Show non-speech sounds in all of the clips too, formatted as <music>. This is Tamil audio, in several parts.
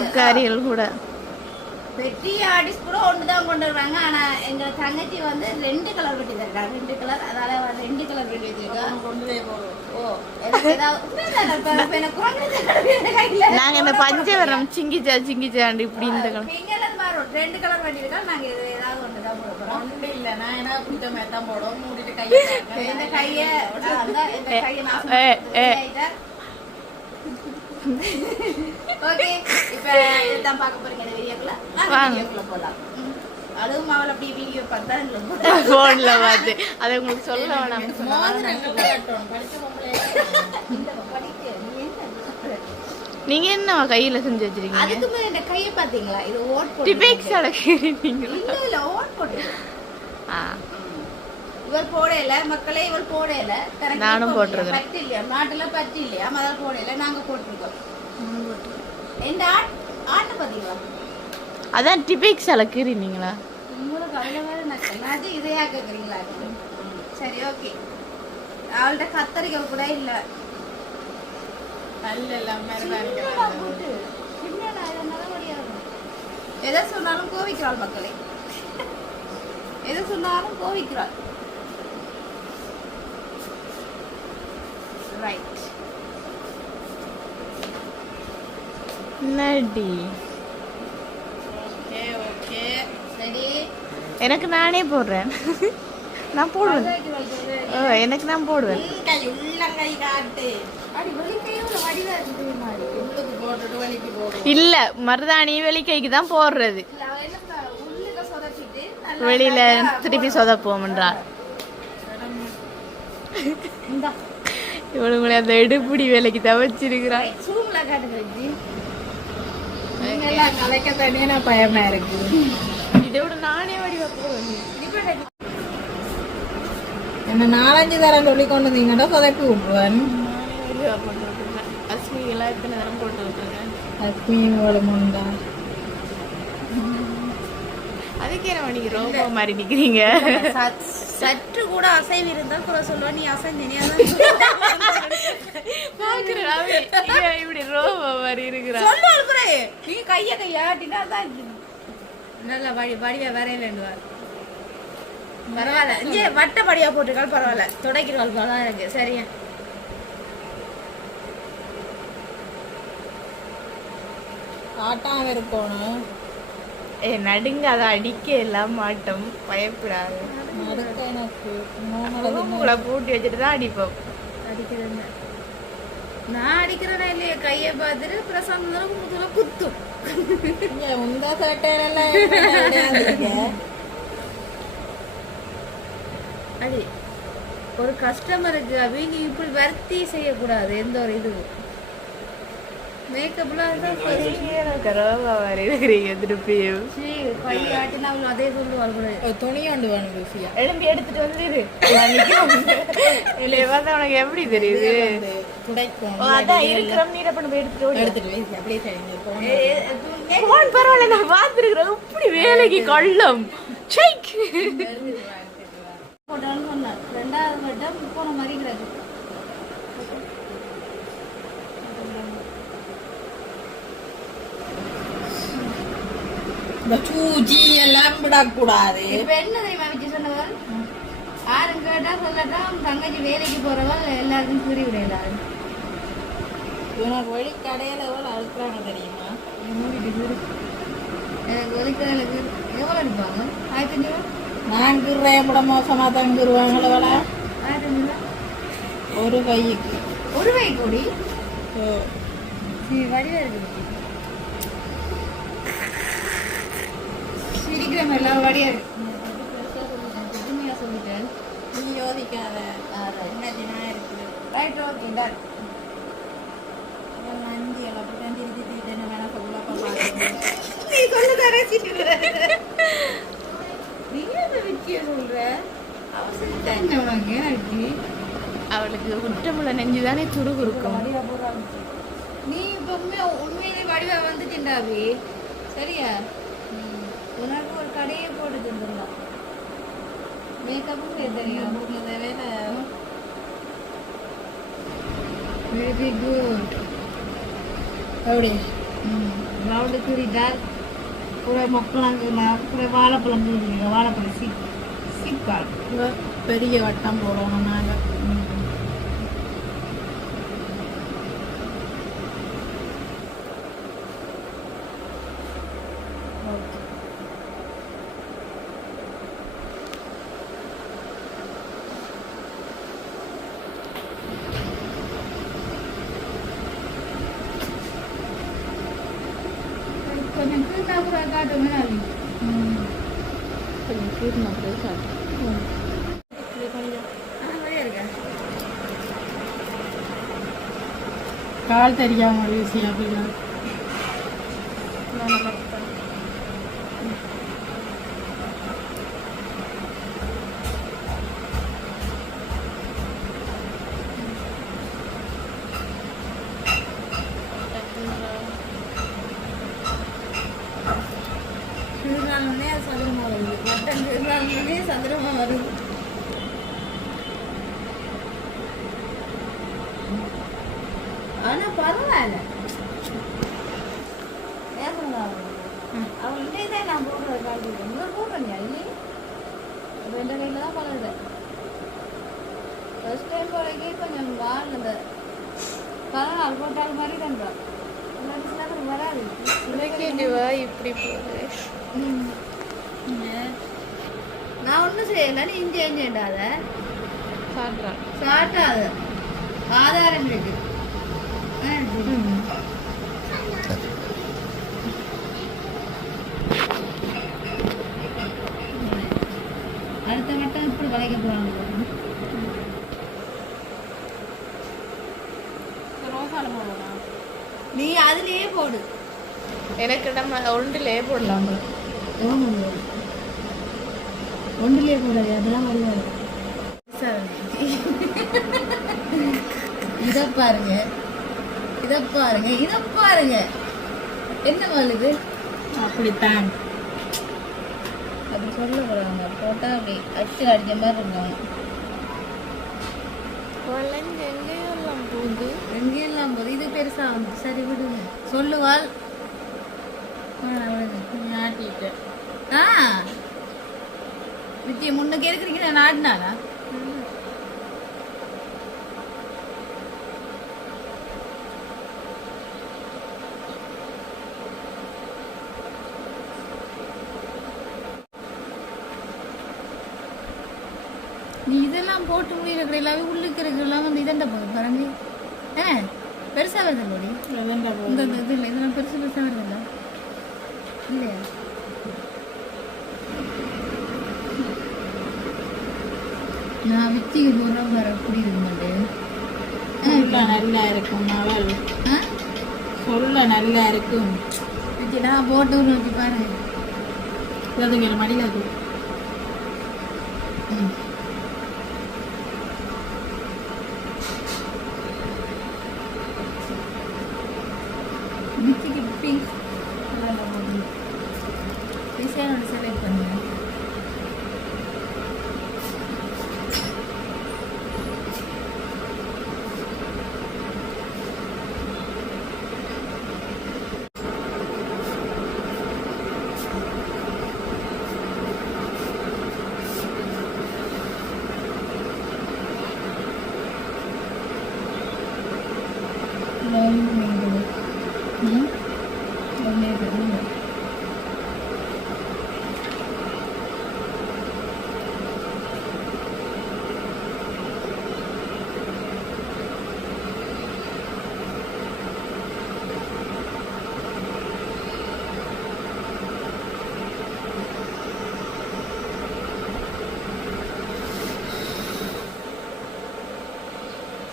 மேக்கப் கூட. வெற்றி ஆர்டிஸ்ட் கூட ஒன்று தான் கொண்டு வருவாங்க. ஆனா எங்க தங்கச்சி வந்து ரெண்டு கலர் வெட்டி தருக்காங்க ரெண்டு கலர் அதால ரெண்டு கலர் வெட்டி வச்சிருக்கா. கொண்டு ஓ. நாங்க இந்த பஞ்சவரம் சிங்கிச்சா சிங்கிச்சாண்டு இப்படி இந்த கலர். ரெண்டு கலர் வெட்டியிருக்கா நாங்க இது ஏதாவது ஒன்று தான் போட போறோம். ஒன்றும் இல்லை. நான் என்ன குட்ட மேத்தான் போடுவோம். மூடிட்டு கையை இந்த கைய ஆ, அதான் இந்த கைய நான் ஏ, ஏ. ஓகே <laughs> இப்ப இதுதான் பார்க்க போறீங்க இந்த வீடியோக்குள்ள. வீடியோக்குள்ள போலாம். ம். அதுவும் அவள் அப்படி வீடியோ பார்த்தா இல்ல. போட்டா. போன்ல பார்த்து. அதை உங்களுக்கு சொல்ல வேணாம். நீங்க என்ன கையில செஞ்சு வச்சிருக்கீங்க? அதுக்கு மேல இந்த கைய பாத்தீங்களா இது ஓட் போட்டு டிபெக்ஸ் அடக்கிறீங்களா இல்ல இல்ல ஓட் போட்டு ஆ. இவர் போடையில மக்களே இவர் போடையில நானும் போடலையா? போட்டிருக்கிறேன். பட்டு இல்லையா? நாட்டுல பட்டு இல்லையா? முதல் போடையில நாங்க போட்டிருக்கோம் எந்த ஆட் ஆட்டை பாத்தீங்களா அதான் டிபெக்ஸ் வேலை நான் இதையா கேக்குறீங்களா? சரி ஓகே அவள்கிட்ட கத்தரிக்காய் கூட இல்ல. எதை சொன்னாலும் கோவிக்கிறாள் மக்களே. எதை சொன்னாலும் கோவிக்கிறாள். நடி ஓகே ஓகே சரி எனக்கு நானே போடுறேன் நான் போடுவேன். ஓ எனக்கு நான் போடுவேன் இல்ல மருதாணி வெளிக்கைக்கு தான் போடுறது வெளியில திருப்பி சொதப்புவோம்ன்றான் இந்தா. இவளுங்களை அந்த எடுப்புடி வேலைக்கு தான் நீங்கெல்லாம் கலைக்க தனியா பயமா இருக்கு. இதோட நானே வடிவா போவேன் இப்படி என்ன நாலஞ்சு தரம் சொல்லி கொண்டு வந்தீங்கன்னா சொதப்பி விட்டுருவேன் நானே அஸ்மி எல்லாம் எத்தனை நேரம் போட்டு விட்டுருக்கேன் அக்னியோட முண்டா. அதுக்கே நம்ம நீங்க ரோபோ மாதிரி நிக்கிறீங்க. சற்று கூட அசைவு இருந்தா கூட சொல்லுவா நீ அசைஞ்சனியா இப்படி ரோபோ மாதிரி இருக்கிறான் சொல்லுவாள் குறை. நீ கைய கைய ஆட்டினா தான். நல்லா வடி வடிவா வரையலன்னுவார் பரவாயில்ல. இங்கே வட்ட படியா போட்டிருக்காள் பரவாயில்ல. துடைக்கிறாள் பரவாயில்ல இருக்கு. சரியா காட்டாம இருக்கணும். ஏ நடுங்க அதை அடிக்க எல்லாம் மாட்டோம். பயப்படாது. எனக்கு ரூமுக்குள்ள பூட்டி வச்சுட்டு தான் அடிப்போம் அடிக்கிறேன் நான் அடிக்கிறேனா இல்லையா கையை பார்த்துட்டு பிரசாந்தம் முதுல குத்தும் உந்த சட்டையிலெல்லாம்? அடி ஒரு கஸ்டமருக்கு அவங்க இப்படி வருத்தி செய்யக்கூடாது எந்த ஒரு இதுவும் மேக்கப்லாம் தான் ரோபோ மாதிரி இருக்கிறீங்க திருப்பியும். கை ஆட்டினா அதே சொல்லுவாள் கூட ஒரு துணி கொண்டு வேணும் ருசியா. எழும்பி எடுத்துட்டு வந்துரு <laughs> இல்ல பார்த்தா உனக்கு எப்படி தெரியுது? துடைக்கும் அதான் இருக்கிற பண்ண எடுத்துட்டு ஓடி. எடுத்துட்டு போய் அப்படியே சரிங்க போன போன் பரவாயில்ல நான் பார்த்துருக்குறேன் இப்படி வேலைக்கு கள்ளம். சைக் சொன்னார். ரெண்டாவது வட்டம் போன மாதிரி கிடக்கு இந்த சூச்சி எல்லாம் விடக்கூடாது. இப்ப என்ன தெரியுமா வச்சு சொன்னவர் யாரும் கேட்டா சொல்லட்டா தங்கச்சி வேலைக்கு போறவள் எல்லாருக்கும் புரி விடையிலாரு இவனுக்கு வழி கடையில எவ்வளவு அழுக்குறாங்க தெரியுமா? எனக்கு ஒலிக்கிறதுக்கு எவ்வளோ அடிப்பாங்க? ஆயிரத்தி அஞ்சூறு நான் கிடுறேன் கூட மோசமா தான் வள ஆயிரத்தி அஞ்சூறு ஒரு கைக்கு. ஒரு வை கோடி ஓ, வடிவா இருக்கு சிரிக்கிற மாதிரி எல்லாம் வடியா இருக்கு புதுமையா சொல்லிட்டேன் நீ யோசிக்காத என்ன தினம் இருக்குது. ரைட் ஓகே டன் அவன் நந்தி எல்லாம் அப்படித்தான் திருத்தி திருத்தி என்ன வேணா சொல்ல பாருங்க நீ சொல்லுத ரசிச்சு நீ என்ன விக்கிய சொல்ற? அவசரம் என்ன உனக்கு? எனக்கு அவளுக்கு குற்றமுள்ள நெஞ்சு தானே துரு இருக்கும் வடிவா போறாங்க நீ இப்ப உண்மையா உண்மையிலே வடிவா வந்துட்டேன்டாவி சரியா? உனக்கு ஒரு கடையை போட்டு தந்துடலாம் மேக்கப்பும் தெரியும். இந்த வேலை வெரி குட் எப்படி ம். ரவுண்டு குறிட்டால் கூட மக்களாங்க நான் கூட வாழைப்பழம் வாழைப்பழம் சீப் சீப்பால் பெரிய வட்டம் போடணும் நாங்கள் கொஞ்சம் கீழே கூட காட்டுமே நான் கொஞ்சம் கீர்னா அப்படியே காட்டு இருக்கேன் கால் தெரியாம வீசி அப்படின்னா கீழ்நாளுமே அது சதுரமா வருது வட்டம் கீழ்நாளுமே சதுரமா வருது ஆனா பரவாயில்ல ஏன் சொன்னாங்க அவன் இதே தான் நான் போடுறது காட்டி இன்னொரு போடுறேன் ஐயே ரெண்டு கையில் தான் பழகுது ஃபர்ஸ்ட் டைம் போடக்கே கொஞ்சம் வால் அந்த பரவாயில்ல போட்டால் மாதிரி பேர் வராது. இப்படி நான் ஒன்றும் செய்யல நீ இஞ்சிடாத காட்டுறான் சாட்டாத ஆதாரம் இருக்கு ஆ, சரி. அடுத்த ரோசால போடணும் நீ அதுலயே போடு. எனக்கு நம்ம ஒன்றிலே போடலாம். ஒன்றுலயே போடாது அதெல்லாம் வருவாரு இத பாருங்க இத பாருங்க இத பாருங்க. என்ன வருது அப்படித்தான். அப்படி சொல்ல போறாங்க போட்டா அப்படி அச்சு அடிச்ச மாதிரி இருக்காங்க வளைஞ்சு எங்கேயோ எல்லாம் போகுது. எங்கெல்லாம் போது இது பெருசா வந்து சரி விடுங்க. சொல்லுவாள். நாட்டிட்டு. ஆ. வித்திய முன்னுக்கு இருக்கிறீங்க? நான் நாடினானா நீ இதெல்லாம் போட்டு முடியிற எல்லாமே உள்ளுக்கு இருக்கிறதெல்லாம் வந்து இதண்ட போகுது பாருங்க. ஆ பெருசா வருது லோடி இந்த இந்த இதில் இதெல்லாம் பெருசு பெருசா வருதுல்ல. இல்லையா? நான் வித்திக்கு போடுறேன் பாரு அப்படி சொல்ல நல்லா இருக்கும் அவள் சொல்ல நல்லா இருக்கும். நான் போட்டு நோக்கி பாரு மடியில் அது ம் வித்திக்கு பிங்க் கலரில் போடுங்க டிசைனோட செலக்ட் பண்ணுங்க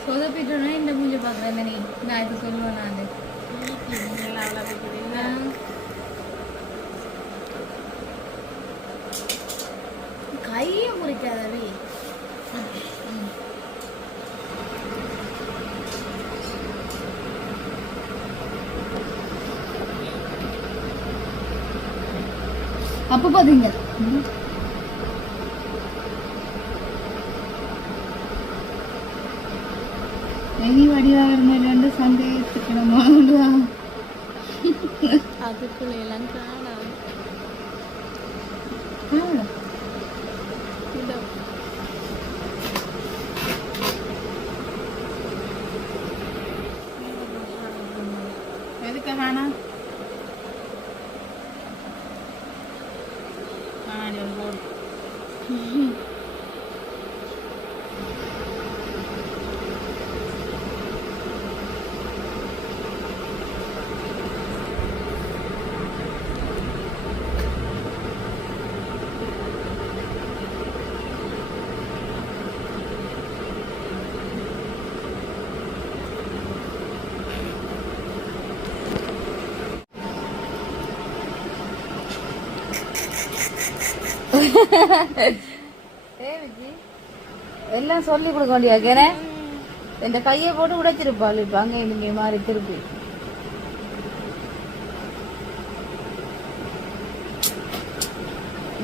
சொதப்பிட்டோன்னா இந்த மூஞ்ச பார்க்குறேன் நீ நான் இது சொல்லுவேன் நான் கையை முறிக்காதவி அப்போ பார்த்தீங்க இனி வடிவாக இருந்த சந்தேகத்துக்கணுமா அதுக்குள்ள எல்லாம் காணாது இதோ எதுக்கு ஹானா ஆடி அது போடு எல்லாம் சொல்லி கொடுக்க வேண்டியாக்கேனே இந்த கையை போட்டு உடைச்சிருப்பாள். இப்ப அங்கே இங்கே மாறி திருப்பி.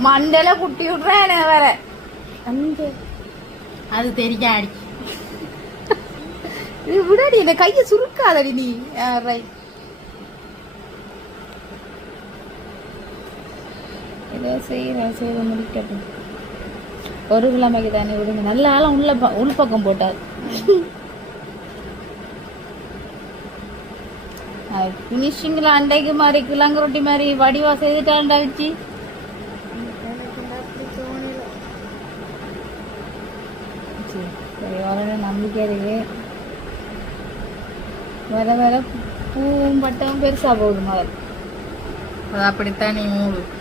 மண்டல குட்டி விடுறேன் வேற. அந்த அது தெரியாடி. விடாடி இந்த கையை சுருக்காதடி நீ. ரைட் ஏதோ செய்கிறேன் செய்து முடிக்கட்டும். ஒரு கிழமைக்கு தானே விடுங்க நல்ல ஆளும் உள்ள ப- உள்பக்கம் போட்டார். ஃபினிஷிங்கில் அண்டைக்கு மாதிரி கிழங்கு ரொட்டி மாதிரி வடிவா செய்துட்டாண்டா வச்சு. சரி வர நம்பிக்கை இருக்கு வர வர பூவும் பட்டவும் பெருசா போகுது மலர். அது அப்படித்தான் நீ மூடு.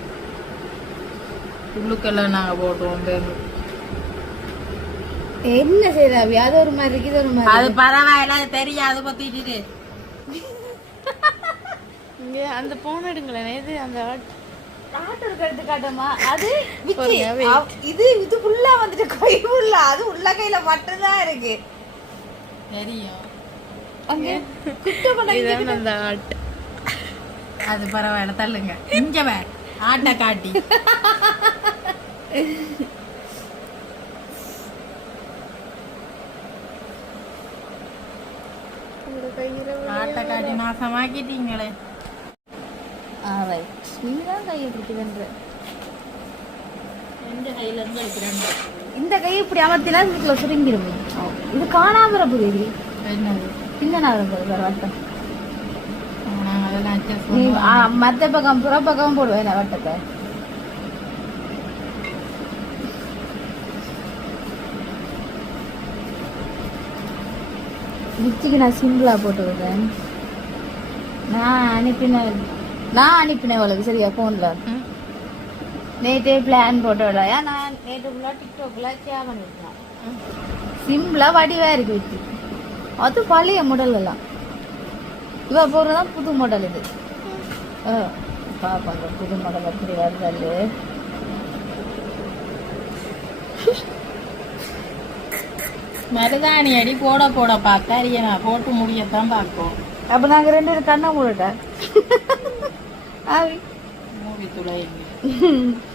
உள்ளுக்கெல்லாம் நாங்க போட்டுருவோம் பேரு என்ன செய்யறாவி அது ஒரு மாதிரி இருக்கு இது ஒரு மாதிரி அது பரவாயில்ல அது தெரியாது பத்திட்டு இங்க அந்த போன் எடுங்களேன் இது அந்த ஆட்- ஆட்டோ எடுத்து காட்டமா? அது இது இது ஃபுல்லா வந்துட்டு கை ஃபுல்லா அது உள்ள கையில மட்டும்தான் இருக்கு. தெரியும். அங்க குட்ட பண்ண அது பரவாயில்ல தள்ளுங்க. இங்க வே. ஆட்டை காட்டி. ஆட்டை காட்டி நாசமாக்கிட்டீங்களே. ரைட் நீங்க தான் கையை பிடிக்குதுன்ற இந்த கை இப்படி அமர்த்தினா இதுக்குள்ள சுருங்கிரும். இது காணாம வர புரியுது என்னது? பின்ன நான் வேற வட்டம் நாங்கள் அதெல்லாம் adjust நீ பண்ணுவோம். ஆ, மத்த பக்கம் புற பக்கம் போடுவேன் வட்டத்தை லிப்ஸ்டிக் நான் சிம்பிளா போட்டு விடுறேன் நான் அனுப்பினேன் நான் அனுப்பினேன் உனக்கு சரியா போன்ல. நேற்றே பிளான் போட்டு விட ஏன் நான் நேற்று ஃபுல்லாக டிக்டாக்ல ஷேர் பண்ணிருக்கேன் சிம்பிளா வடிவா இருக்கு வச்சு அது பழைய மாடல் எல்லாம் இவ போடுறதான் புது மாடல் இது பாப்பாங்க புது மாடல் எப்படி வருது மருதாணி அடி போட போட பார்த்தா நான் போட்டு முடியத்தான் பார்க்கும் அப்ப நாங்க ரெண்டு பேரும் கண்ணை மூடட்டா? ஆவி மூவி துளைங்க <laughs>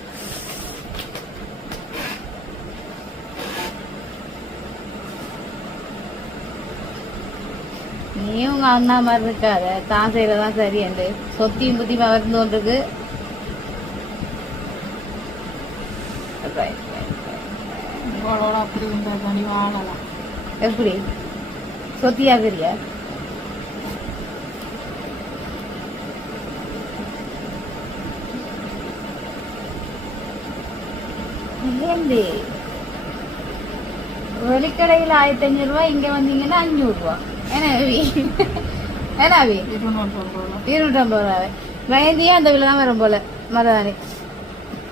நீ உங்க அண்ணா மாதிரி இருக்காத. தான் செய்யறதான் சரியண்டு சொத்தியும் புத்தியுமா right, right. உங்களோட அப்படி இருந்தால் தனி வாழலாம். எப்படி? சொத்தியாகிறியா இல்லையண்டி வெளிக்கடையில் ஆயிரத்தி அஞ்சூறு ரூபாய் இங்க வந்தீங்கன்னா அஞ்சூறு இருநூறு ரூபா இருநூற்றம்பது வயந்தியும் அந்த விலை தான் வரும் போல மருதாணி.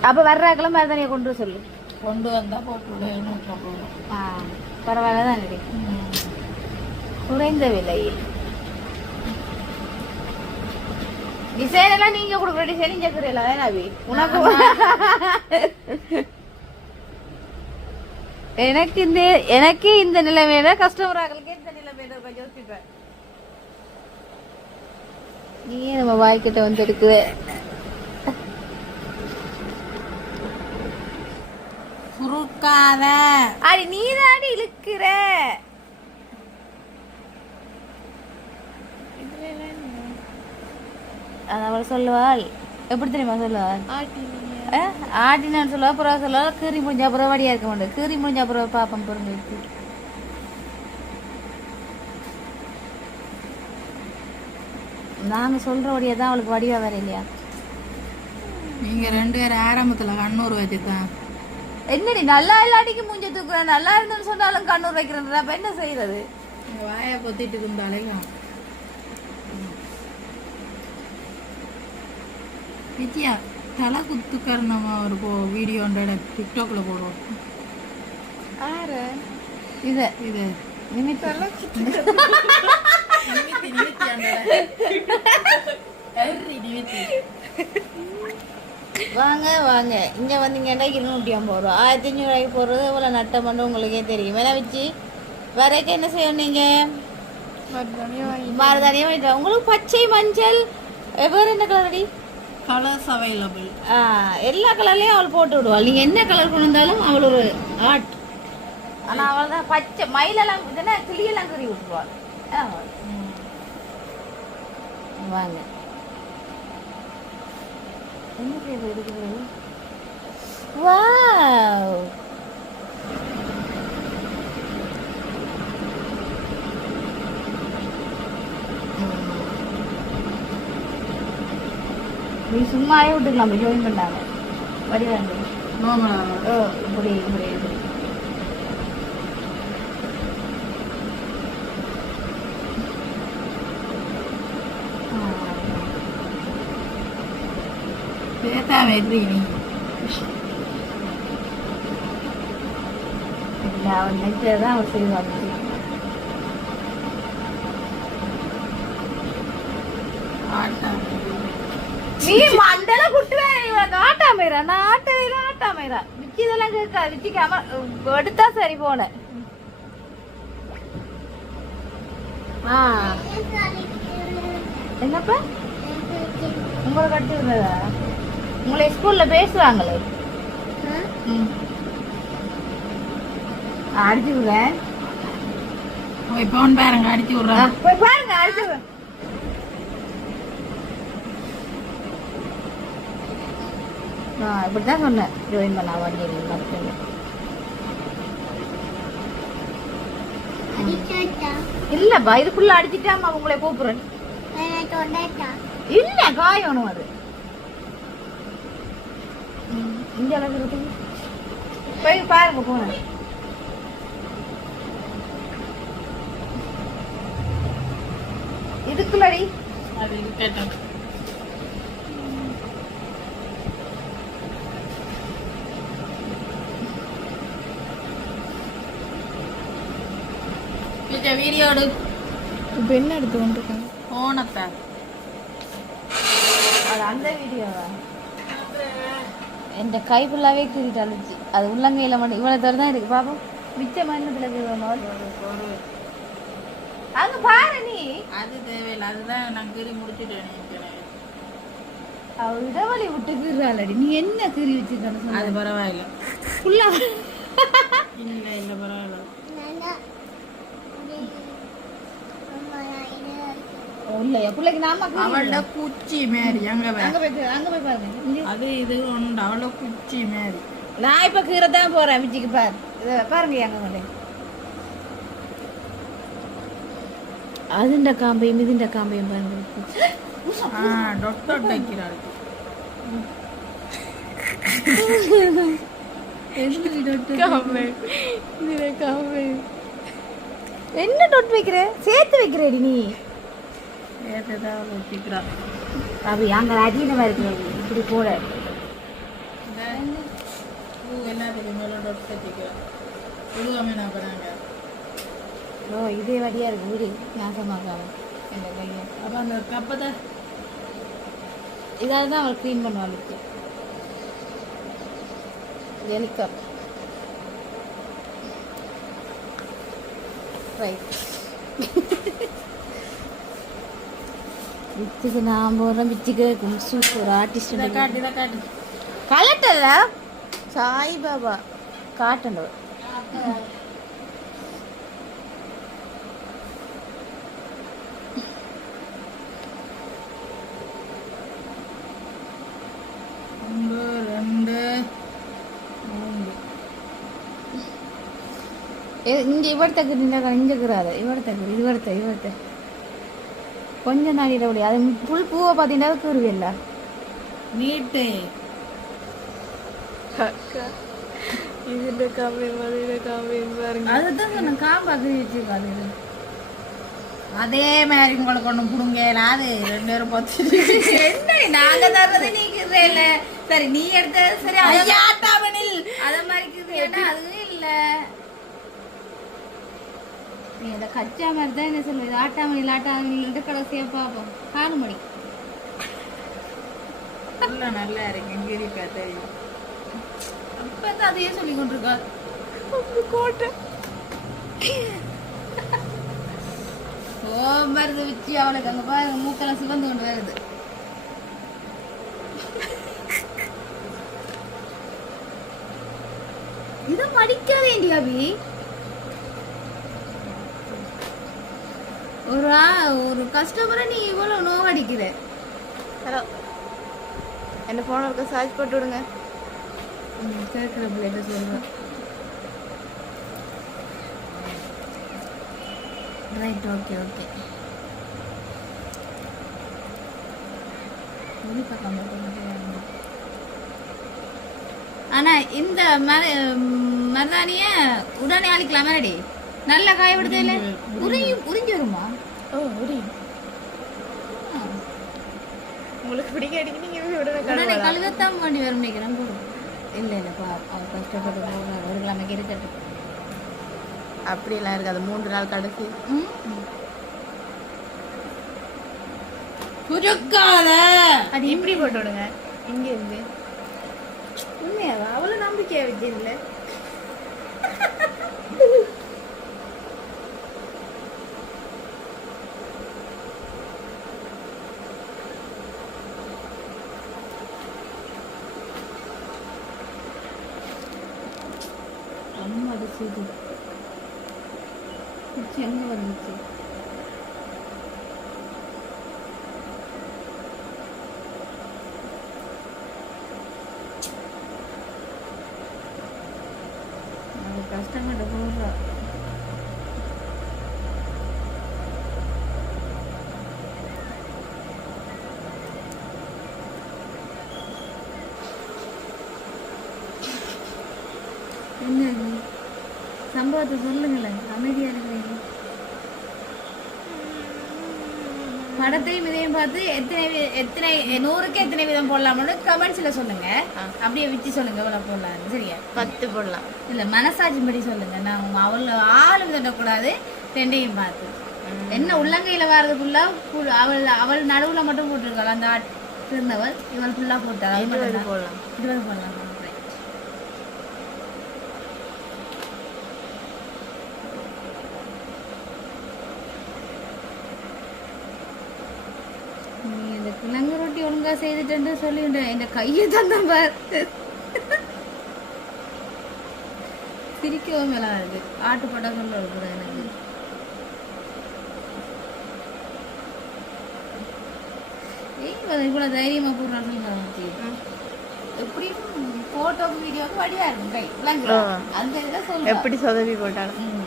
அப்ப வர்றாக்கெல்லாம் மருதாணியை கொண்டு சொல்லு. கொண்டு வந்தால் போட்டு ரூபா ஆ பரவாயில்ல தான் நடி. குறைந்த விலையில். டிசைன் எல்லாம் நீங்க கொடுக்குற டிசைன் இருக்கிறீங்களா அபி? உனக்கு எனக்கு இந்த எனக்கு இந்த நிலைமையில கஸ்டமராகளுக்கு இந்த நிலைமையில கொஞ்சம் யோசிப்பேன். நீ நம்ம வாய்க்கிட்ட வந்து எடுக்குது குறுக்காத. அடி நீ தாடி இழுக்கிற அவள் சொல்லுவாள். எப்படி தெரியுமா சொல்லுவாள்? ஆட்டினான்னு சொல்லுவா அப்புறம் சொல்லுவா கீறி முடிஞ்ச அப்புறம் வடியா இருக்க மாட்டேன். கீறி முடிஞ்ச அப்புறம் பாப்பம் பொருங்க இருக்கு. நாங்க சொல்ற வழியா தான் அவளுக்கு வடிவா வேற இல்லையா? நீங்க ரெண்டு பேரும் ஆரம்பத்துல கண்ணூர் வச்சுதான் என்னடி நல்லா இல்லாட்டிக்கு மூஞ்ச தூக்குறேன் நல்லா இருந்துன்னு சொன்னாலும் கண்ணூர் வைக்கிறேன் அப்ப என்ன செய்யறது வாயை பொத்திட்டு இருந்தாலே வித்யா தலை குத்துக்கார நம்ம ஒரு போ வீடியோ டிக்டாக்ல போடுவோம். இது. இது. நிமித்தி. நிமித்தி நிமித்தி அண்டட நிமித்தி. வாங்க வாங்க. இங்க வந்தீங்கன்னா இருநூற்றி ஐம்பது ரூபா. ஆயிரத்தி அஞ்சூறு ரூபாய்க்கு போடுறது இவ்வளோ நட்டம் பண்ண உங்களுக்கே தெரியும். வேணா வச்சு வரைக்கும் என்ன செய்யணும் நீங்க? மருதானியம் வாங்கிட்டு உங்களுக்கு பச்சை மஞ்சள். வேற என்ன கலர் அடி? கலர்ஸ் அவைலபிள் ஆ, எல்லா கலர்லயும் அவள் போட்டு விடுவாள். நீங்க என்ன கலர் கொண்டு வந்தாலும் அவள் ஒரு ஆர்ட் ஆனா அவள் தான் பச்சை மயிலெல்லாம் இதுனா கிளியெல்லாம் கறி விட்டுருவாள். ஆ, வாங்க. என்ன இருக்குது வாவ் நீ சும்மாவே விட்டுக்கலாம் ஜாயின் பண்ணாங்க வடிவாங்க ஓ இப்படி இப்படி இப்படி. பேத்தா வெற்றி நீ? அவன் செய்வாங்க ஆட்டா நீ மண்டல குட்டுவேன் இவனுக்கு ஆட்டமைரா ஆட்டாமைரா விக்கி இதெல்லாம் கேட்கா விக்கிக்காம எடுத்தா சரி போன ஆ. என்னப்பா? உங்களை கட்டி விடுறதா? உங்களை ஸ்கூல்ல பேசுறாங்களே. அடிச்சு விடுறேன். போய் பவுன் பாருங்க அடிச்சு விட்றான். போய் பாருங்க அடிச்சு விடுறேன் ஆ இப்படிதான் சொன்னேன். ஜாயின் பண்ண மட்டும் இல்லப்பா இதுக்குள்ள அடிச்சிட்டாமா உங்களை கூப்பிடுறேன். இல்ல காயணும் அது. இங்க அளவுக்கு இருக்கு போய் பாருங்க போன இதுக்குள்ளடி. அது கேட்டேன் வீடியோ எடு. இப்ப என்ன எடுத்து கொண்டிருக்காங்க? போனத்தை அது அந்த வீடியோவா? என் கை ஃபுல்லாவே கீறிட்டு அழிச்சு. அது உள்ளங்கையில மட்டும். இவ்வளவு தூரம் தான் இருக்கு. பாப்போம். மிச்சம் மண்ணத்துல அங்க பாரு நீ. அது தேவையில்லை. அதுதான் நான் கீறி முடிச்சுட்டேன் நினைக்கிறேன். அவ இடவழி விட்டு கீறாளடி நீ என்ன கீறி வச்சிருக்கான்னு அது பரவாயில்ல. ஃபுல்லா இல்ல இல்ல பரவாயில்ல. இல்லையா பிள்ளைக்கு நாம அவளோட குச்சி மாரி அங்க போய் அங்க போய் பாருங்க. அது இது அவளோட குச்சி மாரி நான் இப்ப கீறத்தான் போறேன் மிச்சிக்கு பாரு இத பாருங்க அங்க கொண்டு அதுண்ட காம்பையும் இதுண்ட காம்பையும் பாருங்க ஆ டொட் டொட் வைக்கிறாள் என்ன டொட் வைக்கிற சேர்த்து வைக்கிறேடி நீ ஏற்றதான் அவள் வச்சுக்கிறாள் அப்படி அங்க அதிகமா இருக்கிறது இப்படி போட இந்த பூ எல்லாத்துக்கும் மேலே டொட் வச்சுக்கிறாள் விழுவாம நான் பண்ணாங்க? ஓ இதே வழியா இருக்கு. இந்த கையை அப்போ அந்த கப்பத்தை இதால தான் அவள் க்ளீன் பண்ணுவாளுக்கு வெல்கம் ரைட் விச்சுக்கு நான் போடுறேன் விச்சுக்கு சூப்பர் இதை ஆர்டிஸ்ட் காட்டு காட்டு கலட்டல சாய் பாபா காட்டண்டவர் ஒன்று ரெண்டு மூன்று இங்க இவர்த்தக்கு இவர்த்த இவர்த்த கொஞ்ச நாள் இடபடி அது புல் பூவை பார்த்தீங்கன்னா கீறுவில்ல. நீட்டு. இதுல காமி மதுரை காமி பாருங்க. அதுதான் சொன்ன காம்பா கறி வச்சிருக்காது. இது. அதே மாதிரி உங்களுக்கு ஒண்ணு புடுங்கல அது ரெண்டு பேரும் பத்து என்ன நாங்க தர்றது நீங்க இல்ல சரி நீ எடுத்த சரி அத- ஐயா தமிழில் அத மாதிரி அதுவும் இல்ல. நீ அதை கச்சா மாதிரி தான் என்ன சொல்லுவது ஆட்டாமணி ஆட்டாமணி கடைசியா பார்ப்போம். காணு மணி. நல்லா நல்லா இருக்கு. கிரிக்கா தெரியும் அப்ப தான் அதையே சொல்லி கொண்டிருக்கா. கோட்டை. ஓ மருந்து வச்சு அவளுக்கு அங்க பாருங்க மூக்கெல்லாம் சிவந்து கொண்டு வருது. இதை மடிக்காதேண்டி அபி. ஒரு ஒரு கஸ்டமரை நீ இவ்வளவு நோவடிக்கிற ஹலோ என் ஃபோன் இருக்க சார்ஜ் போட்டு விடுங்க. கேட்கிற பிள்ளைகிட்ட சொல்றேன். ரைட் ஓகே ஓகே வெளி பக்கம் மட்டும் ஆனா இந்த மர- மருதாணிய உடனே அழிக்கலாமேடி நல்ல காய விடுதல. உறிஞ்சி உறிஞ்சி வருமா? ஓ உரி உங்களுக்கு பிடிக்க அடிக்க நீங்க விடுங்க உடனே கழுவத்தான் வேண்டி வரும் நினைக்கிறேன் இல்ல இல்லப்பா அவர் கஷ்டப்பட்டு ஒரு கிழமை இருக்கட்டும். அப்படியெல்லாம் இருக்காது மூன்று நாள் கடைசி. ம்? புதுக்காத அது இப்படி போட்டு விடுங்க. இங்க இருந்து. உண்மையாவா? அவ்வளவு நம்பிக்கையா வச்சிருல <laughs> அம்மா அது செய்து குச்சி சம்பவத்தை சொல்லுங்களேன் அமைதியா இருக்கிறீங்க படத்தையும் இதையும் பார்த்து எத்தனை எத்தனை நூறுக்கு எத்தனை விதம் போடலாம்னு கமெண்ட்ஸ்ல சொல்லுங்க. அப்படியே விச்சு சொல்லுங்க எவ்வளவு போடலாம் சரியா? பத்து போடலாம். இல்ல மனசாட்சி படி சொல்லுங்க. நான் உங்க அவள ஆளு விதட்டக்கூடாது ரெண்டையும் பார்த்து. என்ன உள்ளங்கையில வர்றதுக்குள்ள அவள் அவள் நடுவுல மட்டும் போட்டிருக்காள் அந்த இருந்தவள் இவள் ஃபுல்லா போட்டாள். போடலாம். இருபது போடலாம் right. நீ இந்த கிழங்கு ரொட்டி ஒழுங்கா செய்துட்டு சொல்லிவிட்ட என் கையை தந்தான் பார். சிரிக்கவும் மேலாம் இருக்கு ஆட்டு படங்கள்ல இருக்குது எனக்கு? இவ்வளவு தைரியமா போடுறான்னு எப்படியும் போட்டோக்கு வீடியோக்கு இருக்கும்? ஆ. அந்த இதை சொல்லுவா. எப்படி சொதப்பி போட்டாலும். ம்.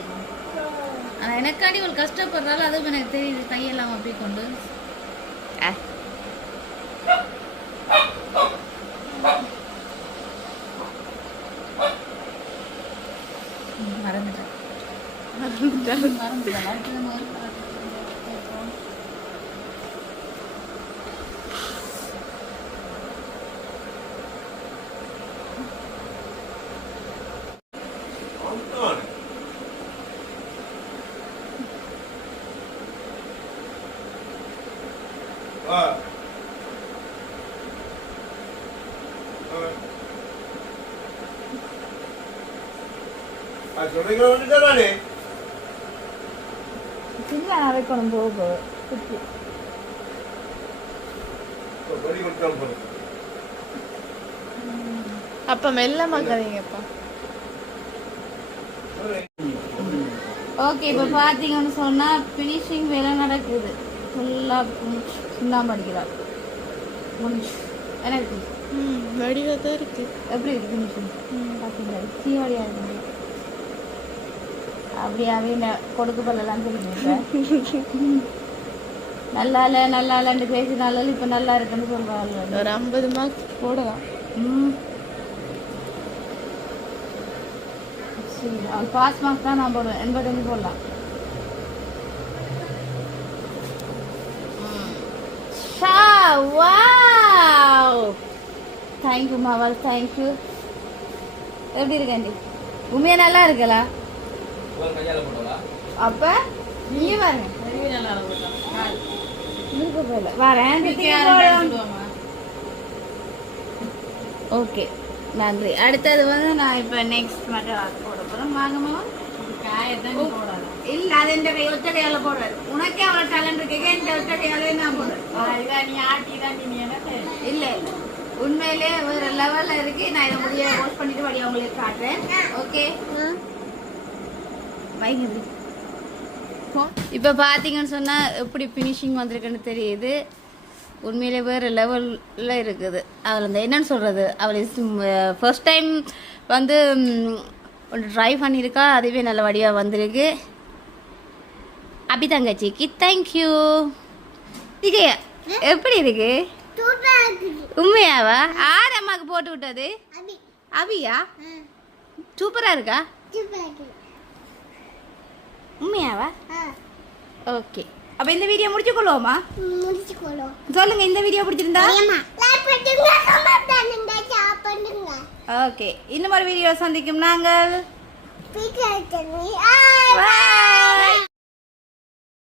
ஆனா எனக்காண்டி ஒரு கஷ்டப்படுறாள் அதுவும் எனக்கு தெரியுது. கையெல்லாம் அப்படி கொண்டு ஆ. ம், மறந்துட்டேன் மறந்துட்டேன் அடுத்தது முதல்ல மறந்துட்டேன். சின்ன அரைக்கணும் போக போக. குட்டி அப்ப மெல்ல மாக்காதீங்கப்பா ஓகே இப்போ பார்த்தீங்கன்னு சொன்னால் ஃபினிஷிங் வேலை நடக்குது. ஃபுல்லாக சுண்ணாம்பு அடிக்கிறார். முடிஞ்சு என்ன இருக்கு ம் வடிவாக தான் இருக்கு. எப்படி இருக்கு ஃபினிஷிங் பார்த்தீங்களா தீவாளியாக இருக்கு. அப்படியே அவங்க கொடுக்கு தெரியும் இப்போ நல்லா இல்லை நல்லா இல்லைன்னு பேசினாலும் இப்போ நல்லா இருக்குன்னு சொல்கிறாங்க ஒரு ஐம்பது மார்க்ஸ் போடலாம். சரி அவள் பாஸ் மார்க்ஸ் தான் நான் போடுவேன். எண்பத்தஞ்சு போடலாம். தேங்க்யூ மாவல் தேங்க்யூ எப்படி இருக்காண்டி உண்மையா நல்லா இருக்கலா? அப்ப நீ பாருங்க இருக்க போல வரேன் ஓகே. நன்றி. அடுத்தது வந்து நான் இப்போ நெக்ஸ்ட் மட்டும் ஆக்க போட போகிறேன் வாங்கம்மா இல்ல அது எந்த கை ஒத்த கையால போடுறது உனக்கே அவ்வளவு டேலண்ட் இருக்கு எந்த ஒத்த கையாலே நான் போடுறேன். இல்ல இல்ல. உண்மையிலே வேற லெவல்ல இருக்கு. நான் இதை முடிய வாஷ் பண்ணிட்டு வழி உங்களுக்கு காட்டுறேன். ஓகே? இப்போ பார்த்தீங்கன்னு சொன்னால் எப்படி ஃபினிஷிங் வந்திருக்குன்னு தெரியுது. உண்மையிலே வேறு லெவலில் இருக்குது. அவள் அந்த என்னன்னு சொல்கிறது அவள் ஃபர்ஸ்ட் டைம் வந்து ஒன்று ட்ரை பண்ணியிருக்கா. அதுவே நல்ல வடிவாக வந்திருக்கு. அபி தங்கச்சிக்கு தேங்க்யூ இது எப்படி இருக்கு? உண்மையாவா? ஆறு அம்மாவுக்கு போட்டு விட்டது? அபியா? சூப்பராக இருக்கா. உண்மையாவா? ஓகே அப்போ இந்த வீடியோ முடிச்சு கொள்வோமா சொல்லுங்க இந்த வீடியோ பிடிச்சிருந்தா? ஓகே இன்னும் ஒரு வீடியோ சந்திக்கும் நாங்கள்.